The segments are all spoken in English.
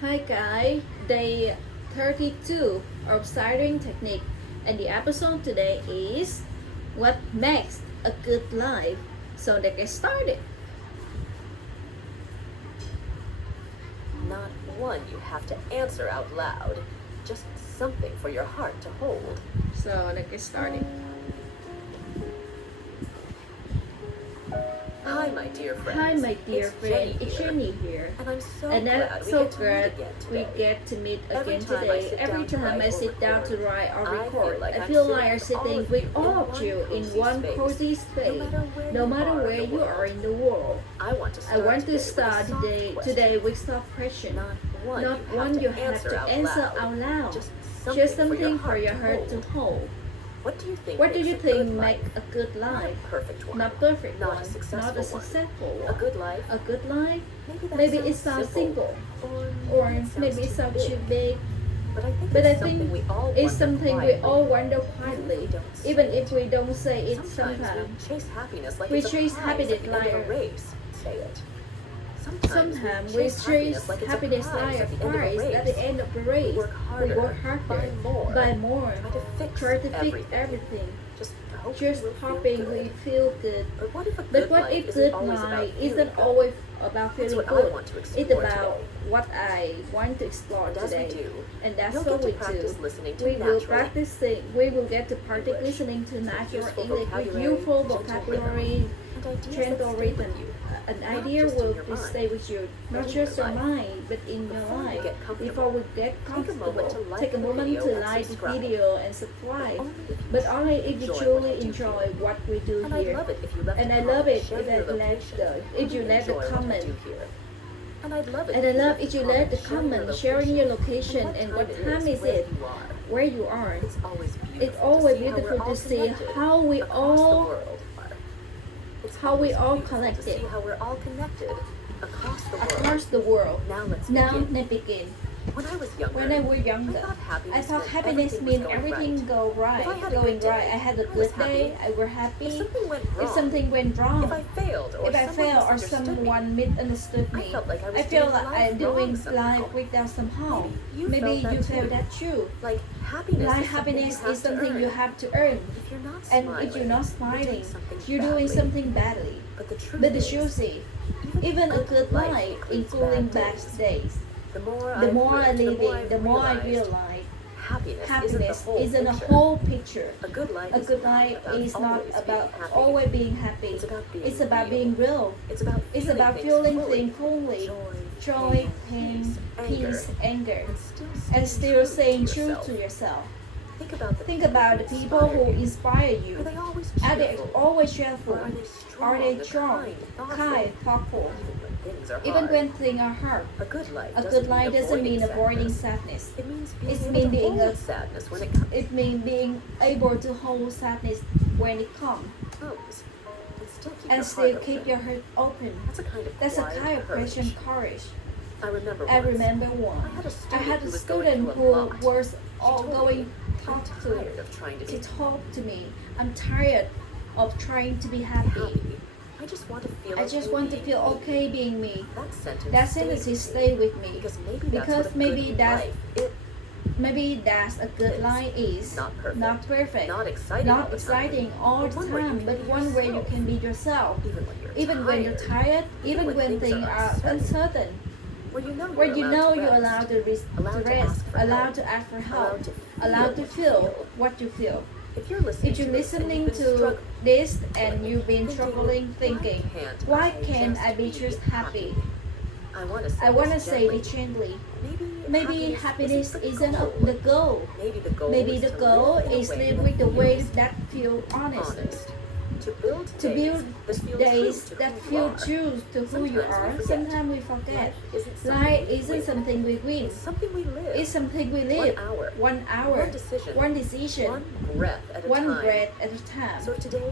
Hi guys, day 32 of Siren Technique, and the episode today is what makes a good life. So let's get started. Not one you have to answer out loud, just something for your heart to hold. So let's get started. Hi, my dear friends. Hi my dear It's friend, it's Jenny Jenny here. And I'm so And glad I'm we so get to meet glad again we today. get to meet Every again time I today. sit Every down to time write I or sit down to record, write or I feel record, like I I'm feel sitting like I'm with sitting with all of you in one cozy space. No matter where you are in the world. I want to start today with soft question. Not one you have to answer out loud. Just something for your heart to hold. What do you think What do makes you a think good make life? a good Not life? a perfect one. Not perfect Not a one, successful not a one. successful A one. good life. A good life? Maybe Maybe it sounds simple, Or or maybe it sounds too big. But I think But I it's think something we all it's wonder something we quietly. all wonder quietly, even if we don't say it Sometimes sometimes. we chase happiness like We it's a chase prize happiness at the end of a like- race. Say it. Sometimes we chase happiness like a prize at the end of the race. We work harder, buy more, try to fix everything, just hoping we feel good. But what if a But good what life if isn't good always about life feeling isn't good? always about That's feeling what I good? want to It's explore about today. what I want to explore And as we today. do, And that's you'll what get we to practice do. listening to We will natural practice it. We will get to practice English, listening to natural useful English with vocabulary, useful gentle vocabulary, and ideas that gentle stay rhythm. with you. An Not idea just in will your be mind, stay with you, not but in just your your life. mind, but in your Before we life. get comfortable, Before we get take a comfortable, moment to like take a the moment video to and like the subscribe. video and subscribe. But Only if you enjoy truly what I do enjoy here. what we do And I'd here. love it if you left And a I comment, love it share if your location, if you let the enjoy what I comment. do here. And I'd love it And I love if if you let the comment sharing your location and what time is it, where you are. It's always beautiful. It's always to see how beautiful we're to all see connected how we across all the world. It's how we always all beautiful connected. To see how we're all connected across the world. across the world. Now let's Now begin. let's begin. When I was younger, When I was younger, I thought happiness meant everything go right, going right. I had a good day, I was happy. If something went wrong, if I failed, or if I failed or someone someone misunderstood me, I felt like I was I feel doing like life I'm doing wrong somehow. life without somehow. Maybe Maybe you you felt felt that that too. like happiness, Like is happiness is something something you have to earn. If you're not And smiling, if you're not smiling, you're you're doing something badly. But the truth But the is, truth is, even a good life, including bad days, the more I live the more it, the more I realized realize happiness isn't the whole picture. A good life, A good life is not about always being happy. It's about being real. It's about feeling things fully. Joy, pain, peace, anger, and still staying true to yourself. Think about the people who inspire you. Are they always cheerful? Are they strong, kind, thoughtful? Even when things are hard, a good life doesn't mean avoiding sadness. It means It being means able to being hold sadness when it comes. It means being able to hold sadness when it comes, and still keep your heart open. That's a kind of Christian courage. I remember one. I had a student who was all going talk tired of trying to to be talk to me. I'm tired of trying to be happy. I just want to feel I just want to feel okay being me. That sentence stay with me. Because maybe that's Maybe that's a good life is Not perfect. not Not exciting all the But one way you time, can but be one way you yourself. can be yourself. even when you're tired, Even when things are uncertain, where you know you're allowed to rest, allowed to ask for help, allowed to feel what you feel. If you're listening, If you're listening to this and you've been struggling thinking, why can't I be just happy? I want to say it gently. Maybe happiness isn't the goal. Maybe the goal is live with the way that feel honest. To build Days that feel true to who you are. Sometimes we forget. Life isn't something we win. It's something we live. It's something we live. 1 hour. One decision. One breath at a One time. breath at a time.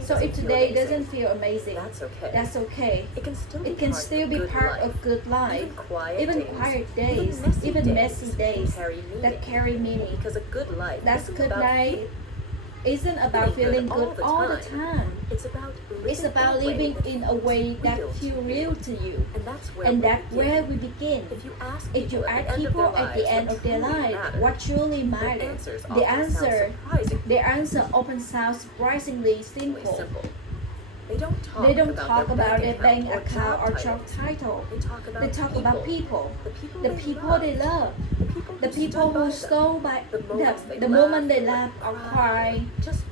So if today doesn't feel amazing, that's okay. It It can still be part of good life. Even quiet days, even messy days that carry meaning. Because a good life That's isn't good about life. isn't about feeling good all the time. It's about It's about living in a way that feels real to you. And That's where we begin. If you ask people at the end of their life what truly matters, the answer often sounds surprisingly simple. They don't talk about their bank account or job title. They talk about people, the people they love, the people who stole by the moment they laugh or cry,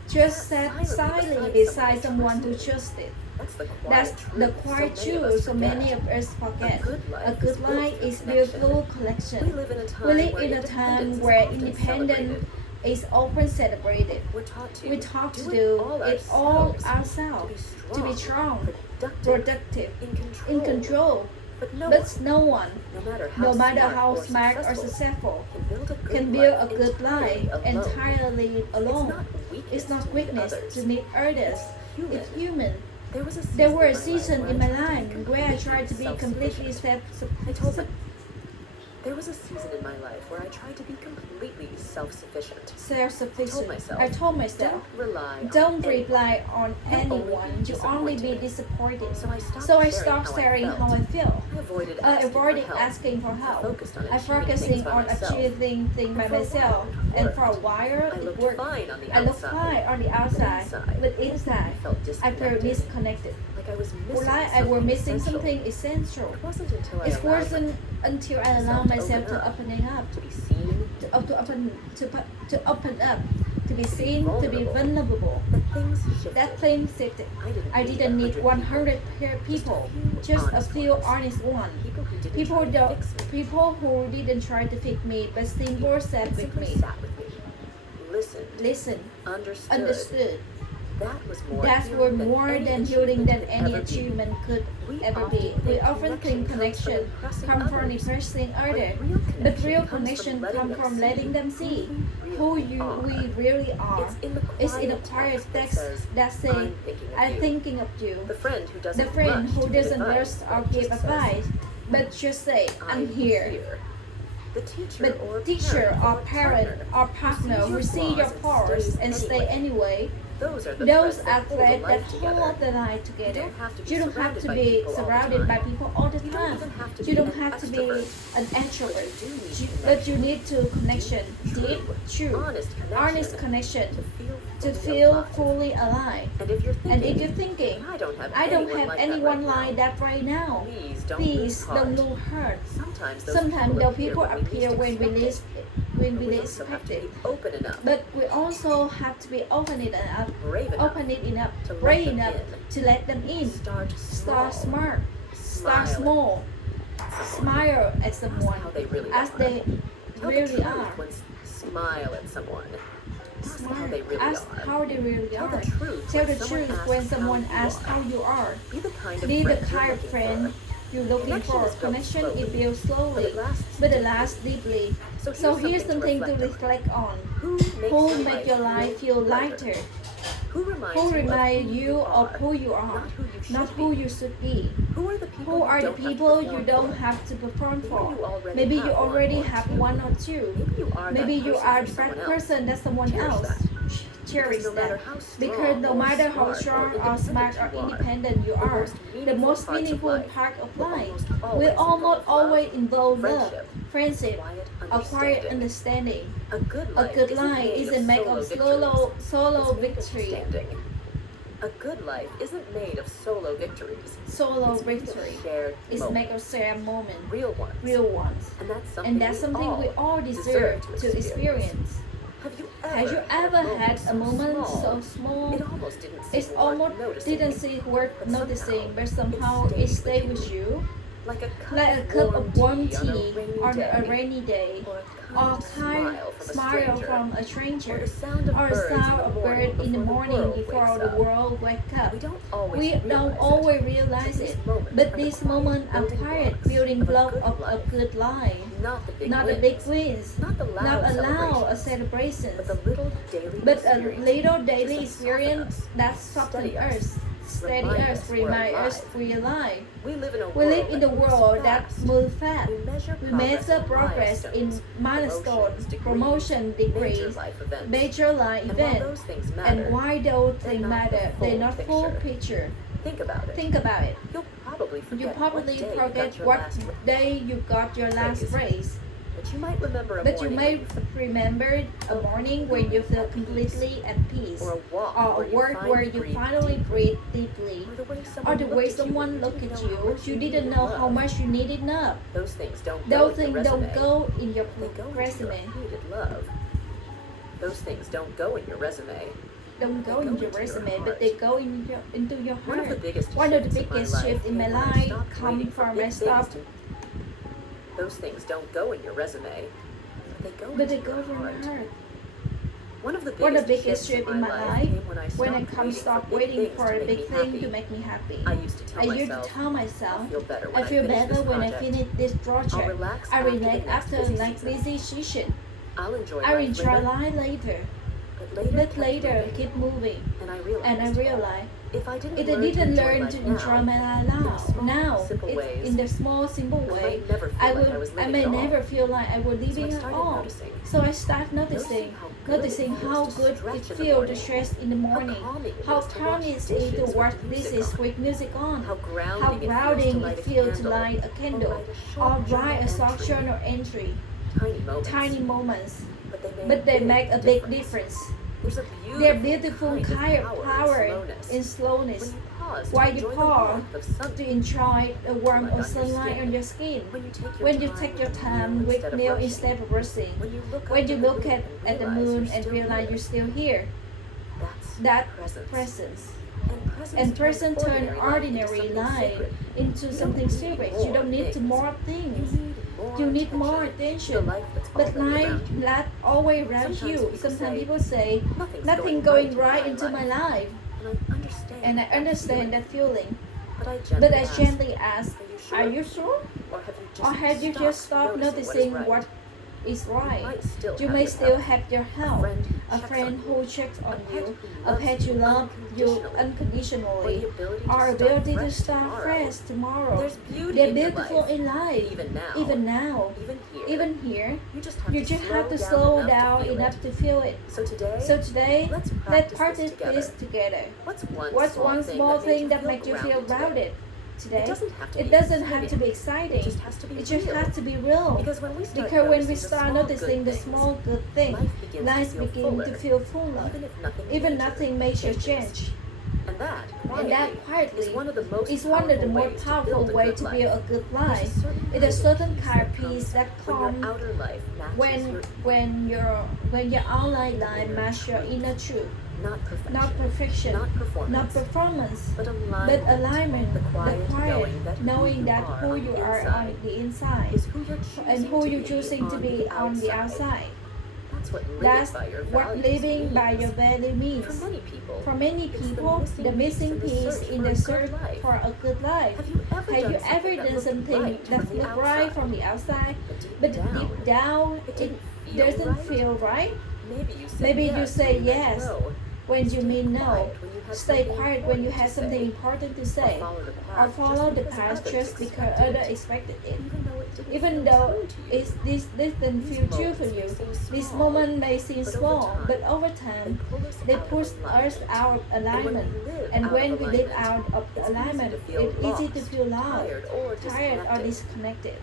just sat silently beside someone who trusted. That's the quiet truth so many of us forget. A good life is built through collection. We live in a time where independence is often celebrated. We're taught to do it all ourselves, to be strong, productive, in control. But no one, no matter how smart or successful, can build a good life entirely alone. It's not weakness to need others. It's human. There were seasons in my life where I tried to be completely self-sufficient. There was a season in my life where I tried to be completely self-sufficient. I told myself, don't rely on anyone, you only be disappointed. So I stopped sharing how I feel. I avoided asking for help. I focusing on achieving things by myself. And for a while, it worked. I looked fine on the outside, but inside, I felt disconnected. Like I was missing something essential. It wasn't until I allowed myself to opening up, to open up, to be seen, to be vulnerable, that things shifted. I didn't need 100 people, just a few honest ones. People who didn't try to fix me, but simply sat with me. Listened, understood. That's worth more than healing than any achievement could ever be. We often think connection comes from impressing others, but real connection comes from letting them see who we really are. It's in a quiet text that says, I'm thinking of you. The friend who doesn't burst or give advice, but just say, I'm here. But teacher or parent or partner who see your flaws and stay anyway. Those are threads that hold the life together. You don't have to be surrounded by people all the time. You don't have to be an extrovert. But you need to connection, deep, true, honest connection to feel fully alive. And if you're thinking, I don't have anyone like that right now, please don't lose heart. Sometimes the people appear when we least expect it. But we also have to be open enough, brave enough to let them in. Start smart, start small, smile at someone as they really are. Smile at someone. Ask how they really are. Tell the truth when someone asks how you are. Be the kind of friend you're looking for. Connection is built slowly, but it lasts deeply. So here's something to reflect on. Who make your life feel lighter? Who remind you of who you are, not who you should be? Who are the people you don't have to perform for? Maybe you already have one or two. Maybe you are the best person that someone else. Cherish that. Because no matter how strong or smart or independent you are, the most meaningful part of life will almost always involve love, friendship, or quiet understanding. A good life isn't made of solo victory. A good life isn't made of solo victories. Solo victory is made of shared moments, real ones. And that's something we all deserve to experience. Have you ever had a moment so small it almost didn't seem worth noticing, but somehow it stayed with you? Like a cup of warm tea on a rainy day, or a kind smile from a stranger, or a sound of bird in the morning before the world wakes up. We don't always realize it, but these moments are quiet building blocks of a good life. Not a big wins, not a loud celebration, but a little daily experience that softens us. steady us, remind us we're alive. We live in a We live in a world that moves moves fast. fast. We measure progress in milestones, promotion, degrees, major life events. And why those things matter, they're not full picture. Think about it. Think about it. You'll probably You forget probably what day forget you got your what last day you got your last raise. But you might remember a But you morning may when remember a morning when you feel completely at peace, or a walk or a work where you finally breathe deeply, or or the way someone looked at you didn't know how much you needed love. Those things don't Those go in things your don't resume. go in your They go into your resume. hated love. Those things don't go in your resume. Don't go in your resume, but they go into your One of the heart. biggest One of the shifts in my biggest life shifts in my came when I life stopped come waiting for from big I things stopped. Those things don't go in your resume, But they go to your heart. heart. One of the One of the biggest biggest shifts in my life came when I stopped waiting for a big thing to make me happy. I used to tell myself, I'll feel better I feel better when I finish finish this project. relax I after the relax next after busy like season. busy season. I'll enjoy I life enjoy later, life later. but Later kept moving. keep moving. And I And I realized realized if I if I didn't learn to enjoy my life now, in the small, simple way, I may never feel like I was living at all. So I start noticing how good it feels to stress in the morning, how calm it is to wash dishes with music on, how how grounding it feels to light a candle, or write a short journal entry. Tiny moments, but they make a big difference. They're beautiful kind of power in slowness. While you pause to enjoy the warmth of sunlight on your skin, when you take your time with nail instead of rushing, when you look at the moon and realize you're still here, that presence. And present turn ordinary life into something serious. You don't need more things. You need more attention. But life always around you. Sometimes people say, nothing going right into my life. And I understand that feeling. But I gently ask, are you sure? Or have you just stopped noticing what is right? You may still have your health, a friend who checks on you, a pet you love you unconditionally, or ability to start fresh tomorrow. They're beautiful in life, even now, even here. You just have to slow down enough to feel it. So today, let's practice this together. What's one small thing that makes you feel grounded today? It doesn't have to be exciting. It just has to be real. Because when we start noticing the small good things, life begins to feel fuller. Even nothing makes you change. And that quietly is one of the most powerful ways to build a good life. It's a certain kind of peace that comes when your outline life matches your inner truth. Not perfection, not performance, but alignment, the quiet, knowing that who you are on the inside and who you're choosing to be on the outside. That's what living by your value means. For many people, the missing piece in the search for a good life. Have you ever done something that looked right from the outside, but deep down it doesn't feel right? Maybe you say yes when you mean no. Stay quiet when you have something important to say, or follow the path just because others expected it. Even though this doesn't feel true for you, this moment may seem small, but over time, they push us out of alignment. And when we live out of alignment, it's easy to feel lost, tired, or disconnected.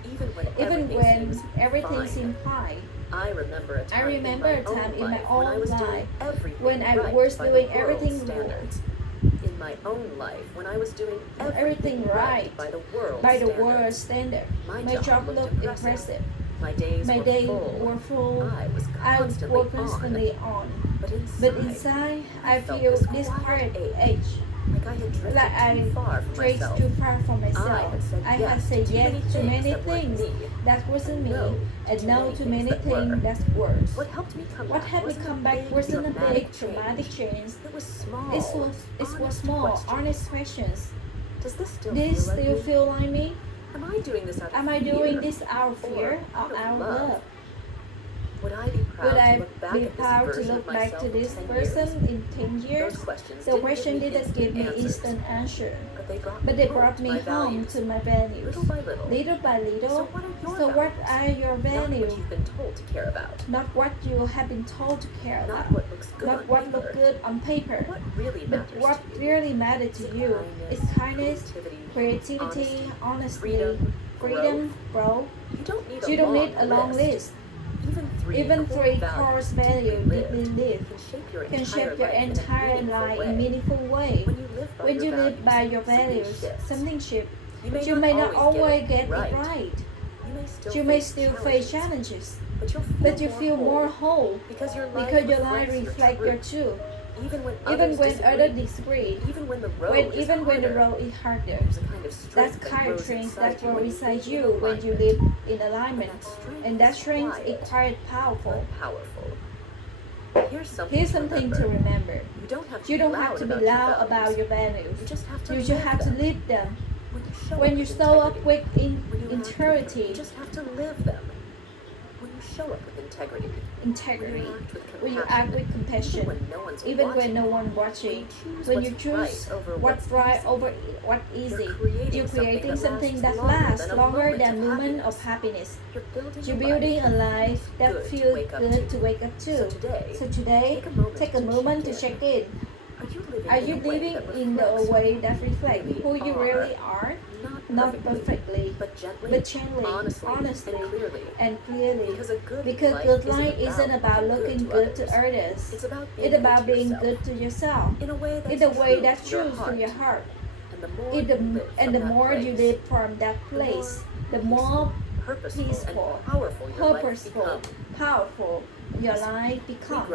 Even when everything seems fine. I remember a time in my own life when I was doing everything right. In my own life, when I was doing everything right by the world's standard. My job looked impressive. My days were full. I was constantly on. But inside, I feel this quiet age. Like I drifted too far from myself. I had said yes to many things that wasn't me, and no to many things that's worse. What helped me come back wasn't a big dramatic change. It was small. It was small, honest questions. Does this still feel like me? Am I doing this out of fear or out of love? Would I be proud Would to I look back be at this proud to version look of back myself to in this 10 person years? in 10 years? Those questions The didn't question give me didn't give me answers, instant answer, but they brought me my home values, to my values. little by little. Little by little. So what are your What values? are your Not what values? you've been told to care about. Not what you have been told to care Not about. what looks good Not on what paper. looks good on paper. What really But matters what to you? really matters to you is kindness, creativity, honesty, freedom, growth. You don't need You don't need a long list. Even Three core course values values deeply lived can shape your entire life in a meaningful way. When you live by your values, something shifts. You may may not always get right. it right. You may still face challenges, but you feel more whole because your life reflects your truth. Even when Even when others disagree, disagree, even when the road is harder, there's a kind of that's strength kind of strength that grows grows inside you when you live in alignment. And that strength is quite powerful. Here's something to remember. You don't have to be loud about your values. You just have to You live just have to them. live them. When you show up with with integrity, integrity, you just have to live them. When you show up with integrity, when you act with compassion, even when no one's watching, when you choose what's right over what's easy, you're creating something that lasts longer than a moment of happiness. You're building a life that feels good to wake up to. So today, take a moment to check in. Are you living in a way that reflects who you really are? Not perfectly, but but gently, honestly, and clearly. Because Because good life isn't about looking good to others. It's about being good to yourself in a way in a way that's true to your heart. And the more you live from that place, the more peaceful, powerful your life becomes.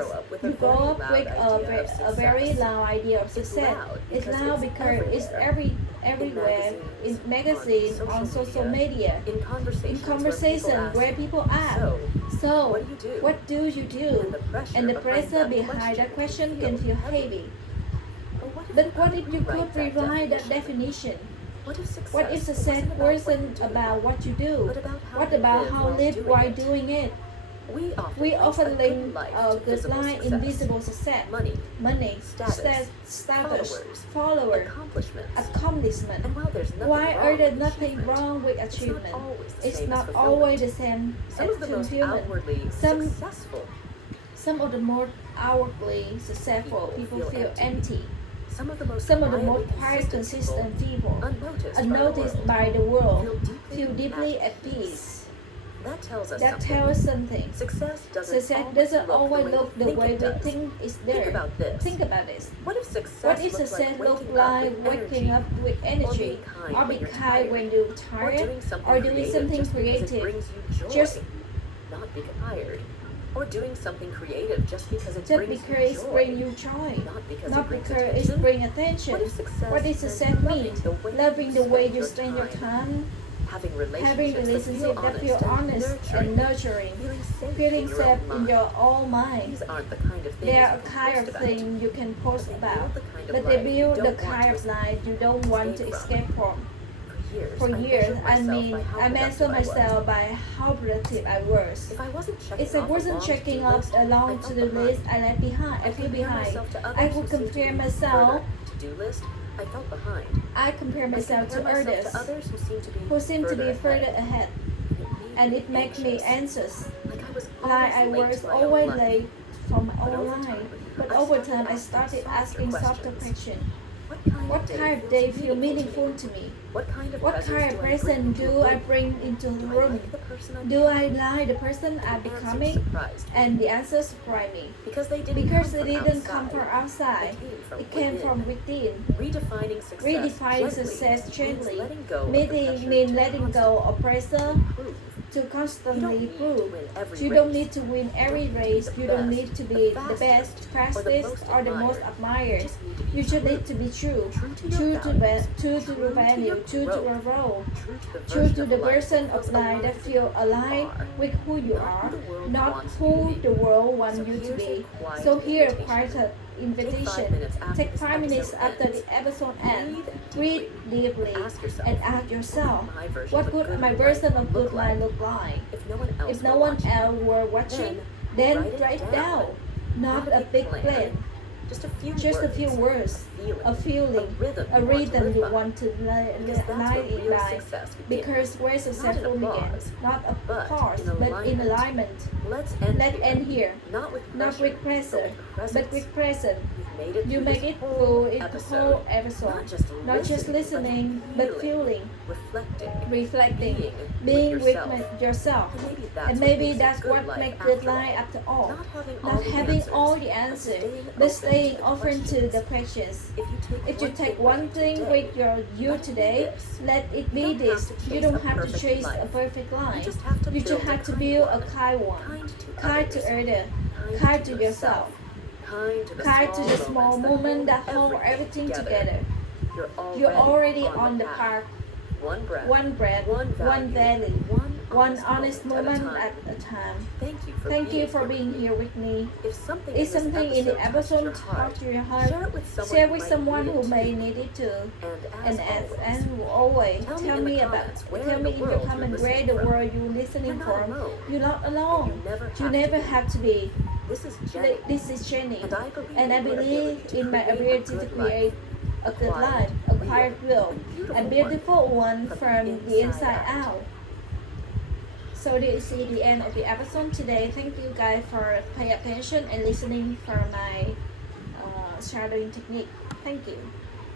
You grow up with a very loud idea of success. It's loud because it's everywhere, in magazines, on social media, in in conversation where people ask, so what do you do? And the pressure behind that question can feel heavy. But what if you could rewrite that definition? What if success wasn't about what you do? What about how live while doing it? We often link a good life invisible success, money, status, followers, accomplishment. Why are there nothing wrong with achievement? It's not always the same as fulfillment. Some of the more outwardly successful people feel empty. Some of the Most quiet, consistent people, unnoticed by the world, feel deeply at peace. That tells us That something. tells something. Success Success doesn't always look the way we think it's there. Think about this. Think about this. What if success, What if success looks like waking up with energy, or be kind when you're tired, or doing something creative? Brings you joy, Just not because tired. Or doing something creative just because it just brings because you it joy. brings you joy, Not because not it brings because it attention. brings attention. What if success means? Loving the way you spend your time, having having relationships relationships that feel honest and nurturing, feeling safe in your own mind. These aren't the kind of things They are you a can kind post of about. thing you can post But they about, build the kind of but they life you build the don't want kind to of life you don't want to escape from. For years, I measure myself by how productive I was. If I wasn't If I wasn't checking off a long to-do list, I feel behind. I would compare myself. To-do list, I felt behind. I compare myself to others who seem to be further ahead, and it makes me anxious. Like I was late always to my own life. late for my But own over life. time, But I over started time, I asking started softer asking softer questions. questions. What kind of day feel meaningful to me? What kind of What kind of person do I bring into the Do I room? like the person I'm Do I like the person I'm The answer becoming? surprised me. And the answer surprised me. Because they didn't Come from outside. It came from within. Redefining Success gently means means letting go of pressure prove. to constantly prove. win every You don't race. need to win every race. You don't need to be the best, fastest, or the most admired. You just need to be true. True to the value, true to your role. True to the version of life that feel aligned with who you are, not who the world wants you to be. So here, quite an invitation. Take 5 minutes after the episode ends. Breathe deeply and ask yourself, what would my version of good life look like? If no one else were watching, Then write it down. Not a big plan. Just a few words, a feeling, a rhythm you want to lie in by. Because where successful begins, not a pause, but in alignment. Let's end here, not not with pressure, but with present. You make it whole through it episode. whole episode, not just listening, but feeling, reflecting, being with yourself. And maybe that's what makes good life after all. Not having all the answers, but staying open to the questions. If you take one thing with you today, let it be this. You don't have to chase a perfect life. You just have to build a kind one. Kind to others, kind to yourself. Kind to the small moment that hold everything together. You're already on the path. One breath, one value, one honest moment at a time. Thank you for being here with me. If If something in the episode touched your heart, share with someone who may need it too. And always tell me in your comment where the world you're listening from. You're not alone. You never have to be. This is Jenny, and I believe in my ability to create a good life, a quiet will, a beautiful one from the inside out. So this is the end of the episode today. Thank you guys for paying attention and listening for my shadowing technique. Thank you.